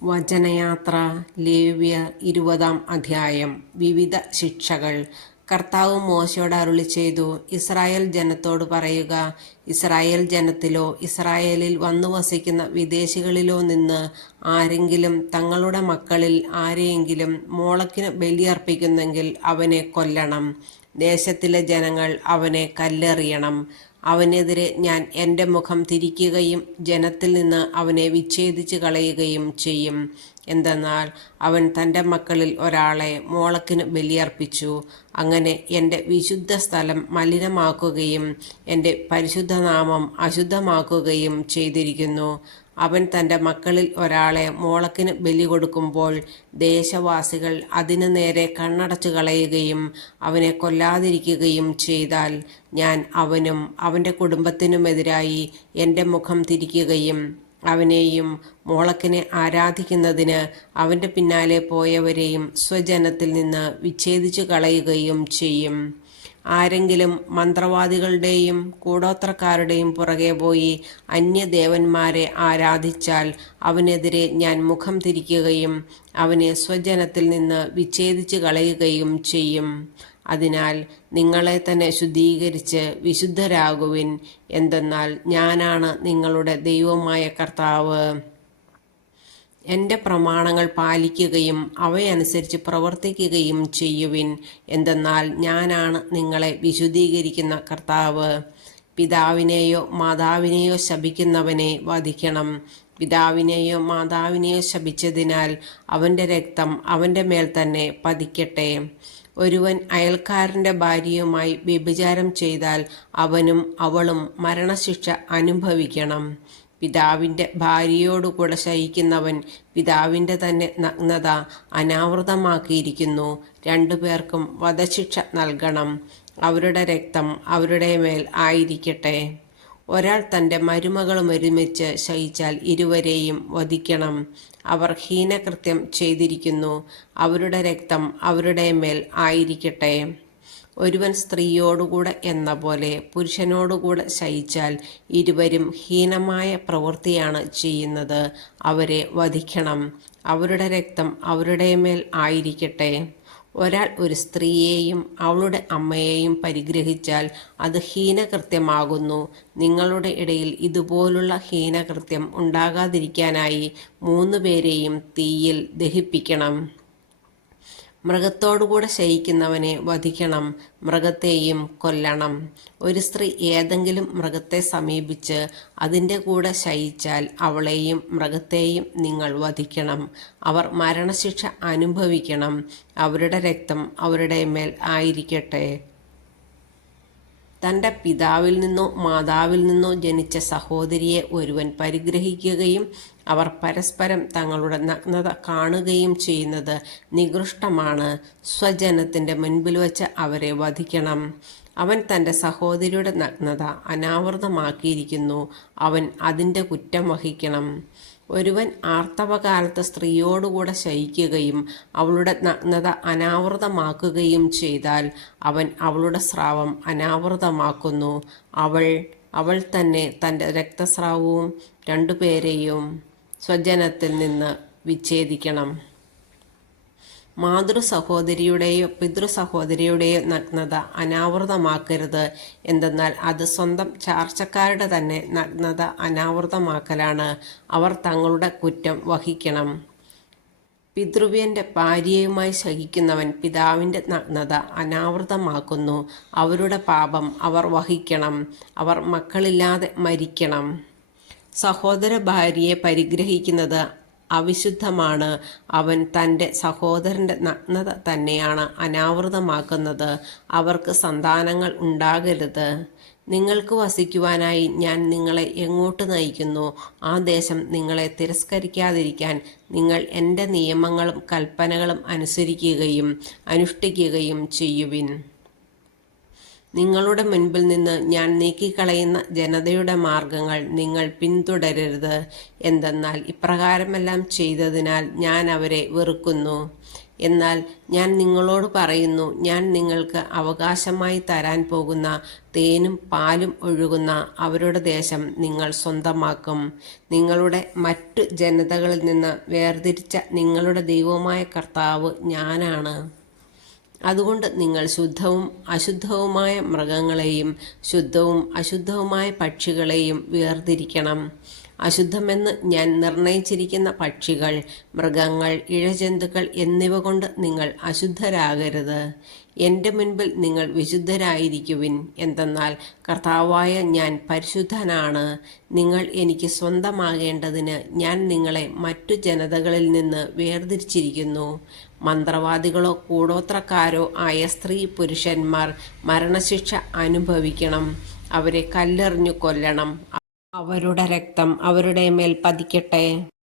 വചനയാത്ര. ലേവ്യർ 20-ാം അധ്യായം. വിവിധ ശിക്ഷകൾ. കർത്താവ് മോശയോട് അരുളിച്ചെയ്തു, ഇസ്രായേൽ ജനത്തോട് പറയുക, ഇസ്രായേൽ ജനത്തിലോ ഇസ്രായേലിൽ വന്നു വസിക്കുന്ന വിദേശികളിലോ നിന്ന് ആരെങ്കിലും തങ്ങളുടെ മക്കളിൽ ആരെയെങ്കിലും മോളക്കിന് ബലിയർപ്പിക്കുന്നെങ്കിൽ അവനെ കൊല്ലണം. ദേശത്തിലെ ജനങ്ങൾ അവനെ കല്ലെറിയണം. അവനെതിരെ ഞാൻ എൻ്റെ മുഖം തിരിക്കുകയും ജനത്തിൽ നിന്ന് അവനെ വിച്ഛേദിച്ച് കളയുകയും ചെയ്യും. എന്തെന്നാൽ അവൻ തൻ്റെ മക്കളിൽ ഒരാളെ മോളക്കിന് ബലിയർപ്പിച്ചു. അങ്ങനെ എൻ്റെ വിശുദ്ധ സ്ഥലം മലിനമാക്കുകയും എൻ്റെ പരിശുദ്ധനാമം അശുദ്ധമാക്കുകയും ചെയ്തിരിക്കുന്നു. അവൻ തൻ്റെ മക്കളിൽ ഒരാളെ മോളക്കിന് ബലി കൊടുക്കുമ്പോൾ ദേശവാസികൾ അതിനു നേരെ കണ്ണടച്ചു കളയുകയും അവനെ കൊല്ലാതിരിക്കുകയും ചെയ്താൽ ഞാൻ അവനും അവൻ്റെ കുടുംബത്തിനുമെതിരായി എൻ്റെ മുഖം തിരിക്കുകയും അവനെയും മോളക്കിനെ ആരാധിക്കുന്നതിന് അവൻ്റെ പിന്നാലെ പോയവരെയും സ്വജനത്തിൽ നിന്ന് വിച്ഛേദിച്ചു കളയുകയും ചെയ്യും. ആരെങ്കിലും മന്ത്രവാദികളുടെയും കൂടോത്രക്കാരുടെയും പുറകെ പോയി അന്യദേവന്മാരെ ആരാധിച്ചാൽ അവനെതിരെ ഞാൻ മുഖം തിരിക്കുകയും അവനെ സ്വജനത്തിൽ നിന്ന് വിച്ഛേദിച്ച് കളയുകയും ചെയ്യും. അതിനാൽ നിങ്ങളെ തന്നെ ശുദ്ധീകരിച്ച് വിശുദ്ധരാകുവിൻ. എന്തെന്നാൽ ഞാനാണ് നിങ്ങളുടെ ദൈവമായ കർത്താവ്. എൻ്റെ പ്രമാണങ്ങൾ പാലിക്കുകയും അവയനുസരിച്ച് പ്രവർത്തിക്കുകയും ചെയ്യുവിൻ. എന്തെന്നാൽ ഞാനാണ് നിങ്ങളെ വിശുദ്ധീകരിക്കുന്ന കർത്താവ്. പിതാവിനെയോ മാതാവിനെയോ ശപിക്കുന്നവനെ വധിക്കണം. പിതാവിനെയോ മാതാവിനെയോ ശപിച്ചതിനാൽ അവൻ്റെ രക്തം അവൻ്റെ മേൽ തന്നെ പതിക്കട്ടെ. ഒരുവൻ അയൽക്കാരൻ്റെ ഭാര്യയുമായി വ്യഭിചാരം ചെയ്താൽ അവനും അവളും മരണശിക്ഷ അനുഭവിക്കണം. പിതാവിൻ്റെ ഭാര്യയോടുകൂടെ ശയിക്കുന്നവൻ പിതാവിൻ്റെ തന്നെ നഗ്നത അനാവൃതമാക്കിയിരിക്കുന്നു. രണ്ടുപേർക്കും വധശിക്ഷ നൽകണം. അവരുടെ രക്തം അവരുടെ മേൽ ആയിരിക്കട്ടെ. ഒരാൾ തൻ്റെ മരുമകളും ഒരുമിച്ച് ശയിച്ചാൽ ഇരുവരെയും വധിക്കണം. അവർ ഹീനകൃത്യം ചെയ്തിരിക്കുന്നു. അവരുടെ രക്തം അവരുടെ മേൽ ആയിരിക്കട്ടെ. ഒരുവൻ സ്ത്രീയോടുകൂടെ എന്ന പോലെ പുരുഷനോടുകൂടെ ശയിച്ചാൽ ഇരുവരും ഹീനമായ പ്രവൃത്തിയാണ് ചെയ്യുന്നത്. അവരെ വധിക്കണം. അവരുടെ രക്തം അവരുടെ മേൽ ആയിരിക്കട്ടെ. ഒരാൾ ഒരു സ്ത്രീയെയും അവളുടെ അമ്മയെയും പരിഗ്രഹിച്ചാൽ അത് ഹീനകൃത്യമാകുന്നു. നിങ്ങളുടെ ഇടയിൽ ഇതുപോലുള്ള ഹീനകൃത്യം ഉണ്ടാകാതിരിക്കാനായി 3 പേരെയും തീയിൽ ദഹിപ്പിക്കണം. മൃഗത്തോടുകൂടെ ശയിക്കുന്നവനെ വധിക്കണം. മൃഗത്തെയും കൊല്ലണം. ഒരു സ്ത്രീ ഏതെങ്കിലും മൃഗത്തെ സമീപിച്ച് അതിൻ്റെ കൂടെ ശയിച്ചാൽ അവളെയും മൃഗത്തെയും നിങ്ങൾ വധിക്കണം. അവർ മരണശിക്ഷ അനുഭവിക്കണം. അവരുടെ രക്തം അവരുടെ മേൽ ആയിരിക്കട്ടെ. തൻ്റെ പിതാവിൽ നിന്നോ മാതാവിൽ നിന്നോ ജനിച്ച സഹോദരിയെ ഒരുവൻ പരിഗ്രഹിക്കുകയും അവർ പരസ്പരം തങ്ങളുടെ നഗ്നത കാണുകയും ചെയ്യുന്നത് നികൃഷ്ടമാണ്. സ്വജനത്തിൻ്റെ മുൻപിൽ വച്ച് അവരെ വധിക്കണം. അവൻ തൻ്റെ സഹോദരിയുടെ നഗ്നത അനാവൃതമാക്കിയിരിക്കുന്നു. അവൻ അതിൻ്റെ കുറ്റം വഹിക്കണം. ഒരുവൻ ആർത്തവകാലത്ത് സ്ത്രീയോടുകൂടെ ശയിക്കുകയും അവളുടെ നഗ്നത അനാവൃതമാക്കുകയും ചെയ്താൽ അവൻ അവളുടെ സ്രാവം അനാവൃതമാക്കുന്നു. അവൾ തന്നെ തൻ്റെ രക്തസ്രാവവും 2 പേരെയും സ്വജനത്തിൽ നിന്ന് വിച്ഛേദിക്കണം. മാതൃ സഹോദരിയുടെയോ പിതൃ സഹോദരിയുടെയോ നഗ്നത അനാവൃതമാക്കരുത്. എന്തെന്നാൽ അത് സ്വന്തം ചാർച്ചക്കാരുടെ തന്നെ നഗ്നത അനാവൃതമാക്കലാണ്. അവർ തങ്ങളുടെ കുറ്റം വഹിക്കണം. പിതൃവ്യൻ്റെ ഭാര്യയുമായി ശയിക്കുന്നവൻ പിതാവിൻ്റെ നഗ്നത അനാവൃതമാക്കുന്നു. അവരുടെ പാപം അവർ വഹിക്കണം. അവർ മക്കളില്ലാതെ മരിക്കണം. സഹോദര ഭാര്യയെ പരിഗ്രഹിക്കുന്നത് അവിശുദ്ധമാണ്. അവൻ തൻ്റെ സഹോദരൻ്റെ നഗ്നത തന്നെയാണ് അനാവൃതമാക്കുന്നത്. അവർക്ക് സന്താനങ്ങൾ ഉണ്ടാകരുത്. നിങ്ങൾക്ക് വസിക്കുവാനായി ഞാൻ നിങ്ങളെ എങ്ങോട്ട് നയിക്കുന്നു ആ ദേശം നിങ്ങളെ തിരസ്കരിക്കാതിരിക്കാൻ നിങ്ങൾ എൻ്റെ നിയമങ്ങളും കൽപ്പനകളും അനുസരിക്കുകയും അനുഷ്ഠിക്കുകയും ചെയ്യുവിൻ. നിങ്ങളുടെ മുൻപിൽ നിന്ന് ഞാൻ നീക്കിക്കളയുന്ന ജനതയുടെ മാർഗങ്ങൾ നിങ്ങൾ പിന്തുടരരുത്. എന്തെന്നാൽ ഇപ്രകാരമെല്ലാം ചെയ്തതിനാൽ ഞാൻ അവരെ വെറുക്കുന്നു. എന്നാൽ ഞാൻ നിങ്ങളോട് പറയുന്നു, ഞാൻ നിങ്ങൾക്ക് അവകാശമായി തരാൻ പോകുന്ന തേനും പാലും ഒഴുകുന്ന അവരുടെ ദേശം നിങ്ങൾ സ്വന്തമാക്കും. നിങ്ങളുടെ മറ്റു ജനതകളിൽ നിന്ന് വേർതിരിച്ച നിങ്ങളുടെ ദൈവമായ കർത്താവ് ഞാനാണ്. അതുകൊണ്ട് നിങ്ങൾ ശുദ്ധവും അശുദ്ധവുമായ മൃഗങ്ങളെയും ശുദ്ധവും അശുദ്ധവുമായ പക്ഷികളെയും വേർതിരിക്കണം. അശുദ്ധമെന്ന് ഞാൻ നിർണയിച്ചിരിക്കുന്ന പക്ഷികൾ, മൃഗങ്ങൾ, ഇഴജന്തുക്കൾ എന്നിവ കൊണ്ട് നിങ്ങൾ അശുദ്ധരാകരുത്. എൻ്റെ മുൻപിൽ നിങ്ങൾ വിശുദ്ധരായിരിക്കുവിൻ. എന്തെന്നാൽ കർത്താവായ ഞാൻ പരിശുദ്ധനാണ്. നിങ്ങൾ എനിക്ക് സ്വന്തമാകേണ്ടതിന് ഞാൻ നിങ്ങളെ മറ്റു ജനതകളിൽ നിന്ന് വേർതിരിച്ചിരിക്കുന്നു. മന്ത്രവാദികളോ കൂടോത്രക്കാരോ ആയ സ്ത്രീ പുരുഷന്മാർ മരണശിക്ഷ അനുഭവിക്കണം. അവരെ കല്ലെറിഞ്ഞു കൊല്ലണം. അവരുടെ രക്തം അവരുടെ മേൽ പതിക്കട്ടെ.